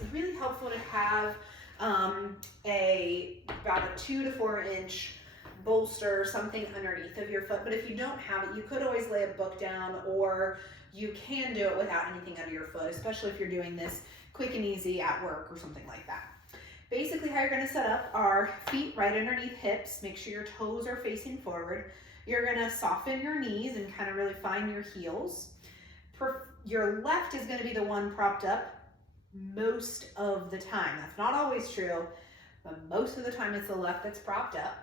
it's really helpful to have about a 2 to 4 inch bolster or something underneath of your foot. But if you don't have it, you could always lay a book down, or you can do it without anything under your foot, especially if you're doing this quick and easy at work or something like that. Basically, how you're going to set up are feet right underneath hips. Make sure your toes are facing forward. You're going to soften your knees and kind of really find your heels. Your left is going to be the one propped up most of the time. That's not always true, but most of the time it's the left that's propped up.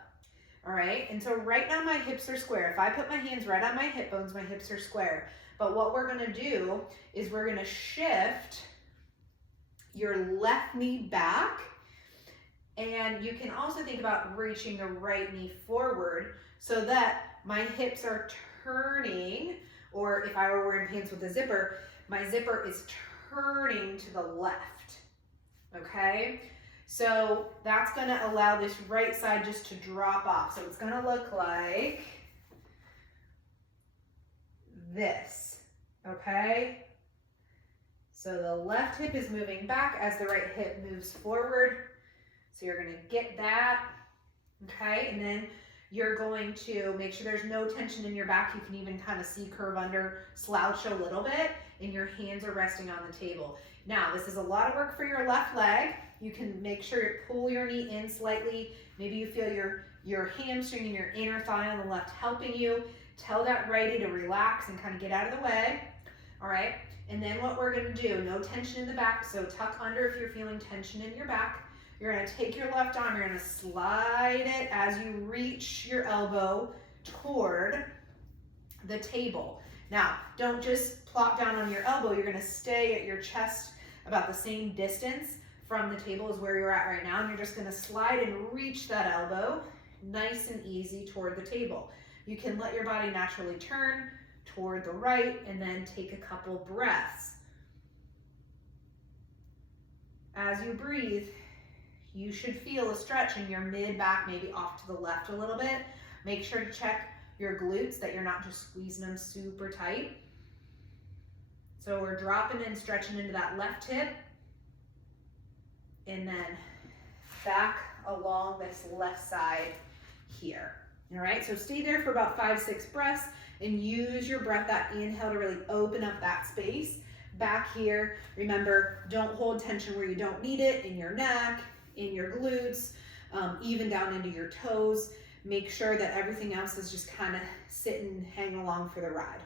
All right, and so right now my hips are square. If I put my hands right on my hip bones, my hips are square. But what we're going to do is we're going to shift your left knee back, and you can also think about reaching the right knee forward so that my hips are turning, or if I were wearing pants with a zipper, my zipper is turning to the left, okay? So that's gonna allow this right side just to drop off. So it's gonna look like this, okay? So the left hip is moving back as the right hip moves forward. So you're gonna get that, okay? And then you're going to make sure there's no tension in your back. You can even kind of see curve under, slouch a little bit, and your hands are resting on the table. Now, this is a lot of work for your left leg. You can make sure you pull your knee in slightly. Maybe you feel your hamstring and your inner thigh on the left helping you. Tell that righty to relax and kind of get out of the way. All right, and then what we're gonna do, no tension in the back, so tuck under if you're feeling tension in your back. You're gonna take your left arm, you're gonna slide it as you reach your elbow toward the table. Now, don't just plop down on your elbow, you're gonna stay at your chest about the same distance from the table as where you're at right now, and you're just gonna slide and reach that elbow nice and easy toward the table. You can let your body naturally turn toward the right and then take a couple breaths. As you breathe, you should feel a stretch in your mid back, maybe off to the left a little bit. Make sure to check your glutes, that you're not just squeezing them super tight. So we're dropping and stretching into that left hip, and then back along this left side here. All right, so stay there for about 5-6 breaths and use your breath, that inhale, to really open up that space. Back here, remember, don't hold tension where you don't need it, in your neck, in your glutes, even down into your toes. Make sure that everything else is just kind of sitting, hang along for the ride.